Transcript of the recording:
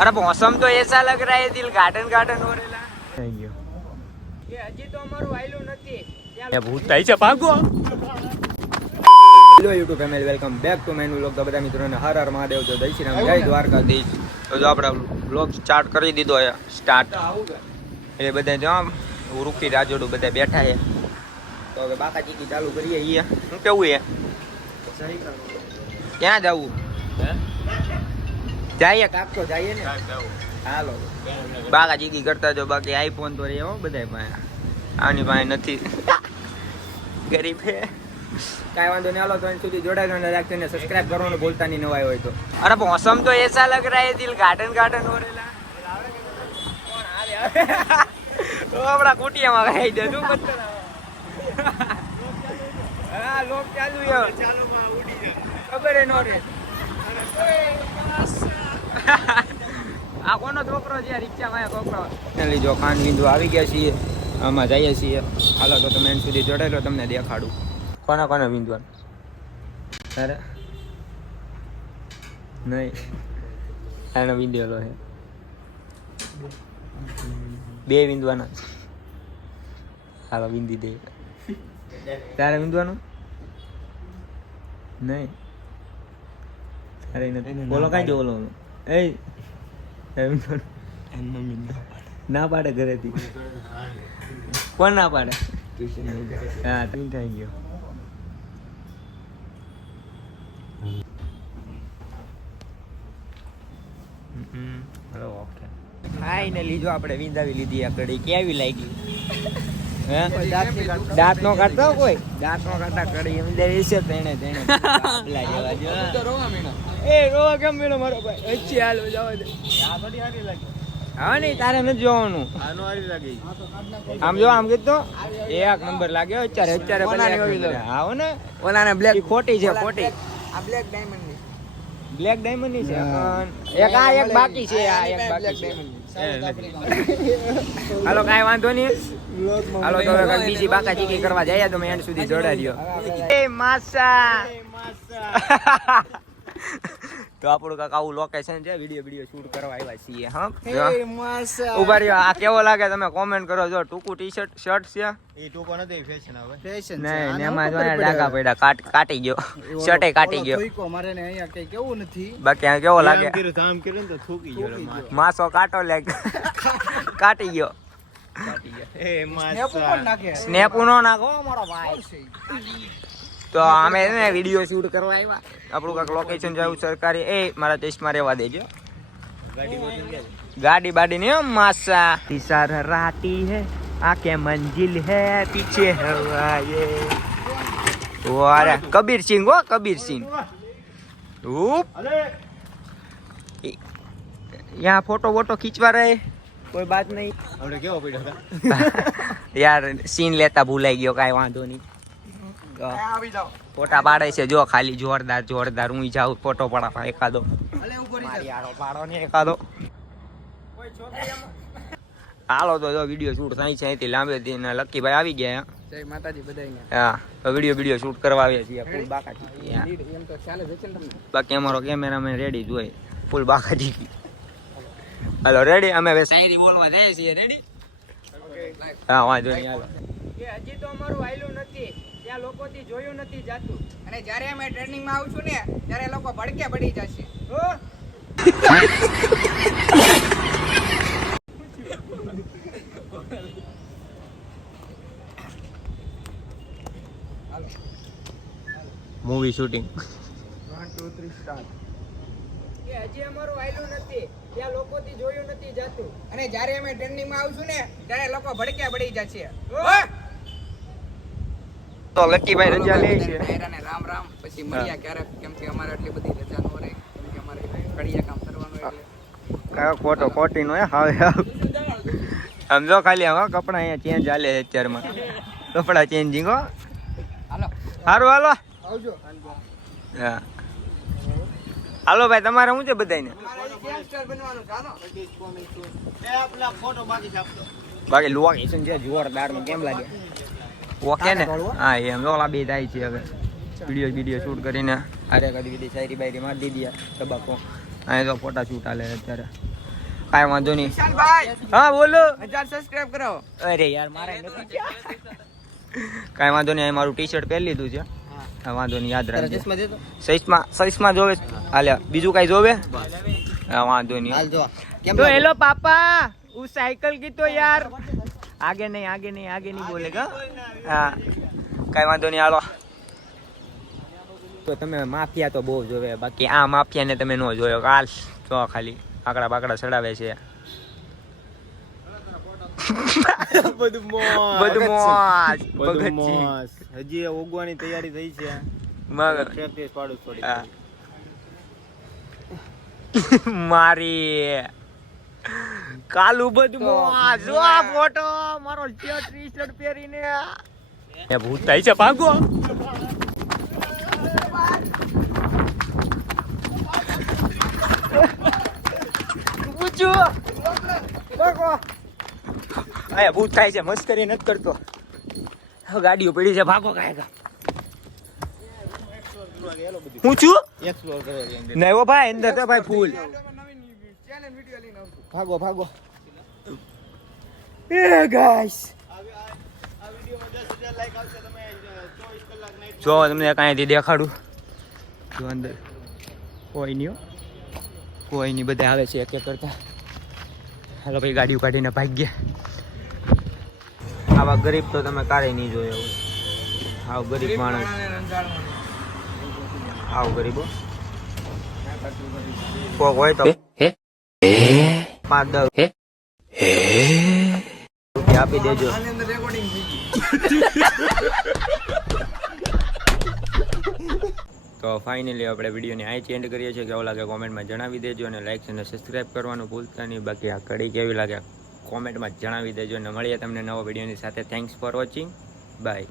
अरे मौसम तो ऐसा लग रहा है दिल गार्डन गार्डन हो रेला થઈ ગયો એ હજી તો અમારું આયલું નથી એ ભૂત થાય છે ભાગો hello YouTube family welcome back to menu vlog તો બધા મિત્રોને હર હર મહાદેવ તો જય શ્રી રામ જય દ્વારકાધીશ તો જો આપણે વ્લોગ સ્ટાર્ટ કરી દીધો છે સ્ટાર્ટ એટલે બધા જો રૂકી રાજોડું બધા બેઠા છે તો હવે બાકા ચીકી ચાલુ કરીએ ઈ હું કેવું છે ક્યાં જવું જઈએ કાક તો જઈએ ને હાલો બાકા ચીકી કરતા જો બાકી આઈફોન તો રહ્યો બધા પાસે આની પાસે નથી ગરીબ હે કાંઈ વાંધો નહીં હાલો તો એની સુધી જોડાયેલો ને રાખજો ને સબસ્ક્રાઇબ કરવાનું ભૂલતા નહીં નવાય હોય તો અરે मौसम तो ऐसा लग रहा है दिल गार्डन गार्डन हो रेला તો આપણા કુટિયામાં ખાઈ દે તું બચ્ચો હા લોક ચાલુ ચાલુમાં ઉડી જાય ખબર હે નો રે આ કોનો છોકરો છે રિક્ષામાં છોકરો એટલે જો ખાન બિંદુ આવી ગયા છીએ આમાં જઈએ છીએ હાલો તો તમે એન સુધી જોડાયેલો તમને દેખાડું કોના કોના બિંદુ અરે નહીં એનો બિંદુ છે બે બિંદુવાના હાલો બિંદી દે તારે બિંદુવાનું નહીં તારે નથી બોલો કાંઈ જો બોલો એ ના પાડે ઘરેથી કોણ ના પાડે હા તું થઈ ગયો હલો ઓકે ફાઇનલી જો આપણે વિંદાવી લીધી આ કડી કેવી લાગી હે દાંત નો કાઢતો કોઈ દાંત નો કાઢતા કડી એમ દે છે તેણે પેલા જેવા જો તો રોવા મેણો એ રોવા કેમ મેણો મારો ભાઈ અચ્છી હાલ જવા દે આ થોડી હારી લાગી હા નહીં તારે નથી જોવાનું આનો હારી લાગી આમ જો આમ કીધું એક નંબર લાગ્યો અત્યારે પેલા આવો ને ઓલાને બ્લેક ખોટી છે ખોટી આ બ્લેક ડાયમંડ ની બ્લેક ડાયમંડ ની છે એક આ એક બાકી છે આ એક બાકી છે હાલો કાંઈ વાંધો નહીં હાલો તો બીજી બાકા ચીકી કરવા જઈએ તો મેં એન્ડ સુધી જોડાડ્યો એ માસા તો આપણું કાક આવું લોકેશન છે વિડીયો શૂટ કરવા આવ્યા છીએ હા ઉભા રહ્યો આ કેવો લાગે તમે કોમેન્ટ કરો જો ટૂંકું ટી શર્ટ શર્ટ છે એ ટૂંકો નથી ફેશન હવે ફેશન નહીં એમાં જો ડાઘા પડ્યા કાટી ગયો શર્ટે કાટી ગયો મારે ને અહીંયા કઈ કેવું નથી બાકી આ કેવો લાગે કામ કર્યું તો થૂકી ગયો માસો કાટો લાગ કાટી ગયો એ માસા સ્નેપ નો નાખો મારો ભાઈ તો અમે ને વિડીયો શૂટ કરવા આવ્યા આપણું કાંક લોકેશન જાવ સરકારી એ મારા ટેસ્ટમાં રહેવા દેજો ગાડી બાડી ને માસા ઇશાર રાતી હે આંખે મંજિલ હે પીછે હવા ये वारे कबीर सिंह हो कबीर सिंह यहाँ फोटो वोटो खींचवा रहे कोई बात नहीं हमने क्या पड़ा था यार सीन लेता भूलाई गयो काई वांधो नहीं ફોટા પાડે છે જો ખાલી જોરદાર જોરદાર હું જાઉં ફોટો પડાવવા એકાદો પાડો ને એકાદો હાલો તો જો વિડીયો શૂટ થાય છે અહીંથી લાંબેથી ને લક્કીભાઈ આવી ગયા જય માતાજી બધાને હા તો વિડીયો શૂટ કરવા આવ્યા છીએ ફૂલ બાકા ચીકી એમ તો ચાલે છે ને તમને બાકી અમારો કેમેરામેન રેડી જ હોય ફૂલ બાકા ચીકી હાલો રેડી અમે હવે શાયરી બોલવા જઈએ છીએ રેડી હા વાંધો નહીં હાલો કે હજી તો અમારું આયલું નથી ત્યાં લોકોથી જોયું નથી જાતું અને જ્યારે અમે ટ્રેનિંગ માં આવું છું ને ત્યારે લોકો ભડકે પડી જશે મૂવી શૂટિંગ 1 2 3 સ્ટાર્ટ કે હજી અમારું આયલું નથી ત્યાં લોકોથી જોયું નથી જાતું અને જ્યારે અમે ટ્રેનિંગ માં આવું છું ને ત્યારે લોકો ભડકે પડી જશે તો લક્કીભાઈ રજા લે છે નાયરાને રામ રામ પછી મળ્યા ક્યારેક કેમ કે અમારે એટલી બધી રજા નો રહે કેમ કે અમારે કડિયા કામ કરવાનું એટલે કયો ફોટો ખોટી નો હવે સમજો ખાલી હવે કપડા અહીંયા ચેન્જ ચાલે છે અત્યારમાં કપડા ચેન્જિંગ હો હાલો સારું હાલો આવજો હા હાલો ભાઈ તમારે શું છે બધાને ગેંગસ્ટર બનવાનું છે હાલો એ આપલા ફોટો બાકી છાપતો બાકી લોકેશન છે જોરદાર માં કેમ લાગે ઓકે ને હા એમ ઓલા બે થાય છે હવે વિડીયો શૂટ કરીને અરે કદી કદી શાયરી બાયરી મારી દીધી તબાકો અહીં તો ફોટા શૂટ હાલે અત્યારે કાંઈ વાંધો નહીં. હા બોલો. 1000 સબસ્ક્રાઇબ કરાવો. અરે યાર મારે નથી કાંઈ વાંધો નહીં. મારું ટી શર્ટ પહેરી લીધું છે. હા વાંધો નહીં, યાદ રાખજો. સાઈઝમાં જોવે. હાલે બીજું કાંઈ જોવે? હા વાંધો નહીં. तो हेलो पापा उस साइकिल की तो यार आगे नहीं बोलेगा. हाँ कई वांधो नहीं. हालो तो તમે માફિયા તો બહુ જોવે, બાકી આ માફિયાને તમે ન જોયો. કાલ જો ખાલી આકડા બાકડા ચડાવે છે. બધું મોજ. હજી ઓગવાની તૈયારી થઈ છે. પ્રેક્ટિસ પાડું થોડી મારી કાલુ બધું મોજ. જો આ ફોટો મારો ટી-શર્ટ પહેરીને એ ભૂત થાય છે. ભાગો પૂછો ભાગો. આ ભૂત થાય છે, મસ્કરી નથી કરતો. ગાડીઓ પડી છે, ભાગો. કાંઈ હું છું એક્સપ્લોર કરે નહીં હો ભાઈ. અંદર તો ભાઈ ફૂલ. ભાગો એ ગાઈસ. જો તમને કાંઈથી દેખાડું. જો અંદર કોઈ નહીં બધા આવે છે એક એક કરતા. હાલો ભાઈ ગાડીઓ કાઢીને ભાગ્યા. આવા ગરીબ તો તમે ક્યારેય નહીં જોયો હોય. આવ ગરીબ માણસ, આવ ગરીબો કોક હોય તો 5-10 રૂપિયા આપી દેજો. તો ફાઇનલી આપણે વિડીયોને અહીં એન્ડ કરીએ છીએ. કેવો લાગે કોમેન્ટમાં જણાવી દેજો, અને લાઈક અને સબસ્ક્રાઈબ કરવાનું ભૂલતા નહીં. બાકી આ કડી કેવી લાગે કોમેન્ટમાં જણાવી દેજો, અને મળીએ તમને નવો વિડીયોની સાથે. Thanks for watching. બાય.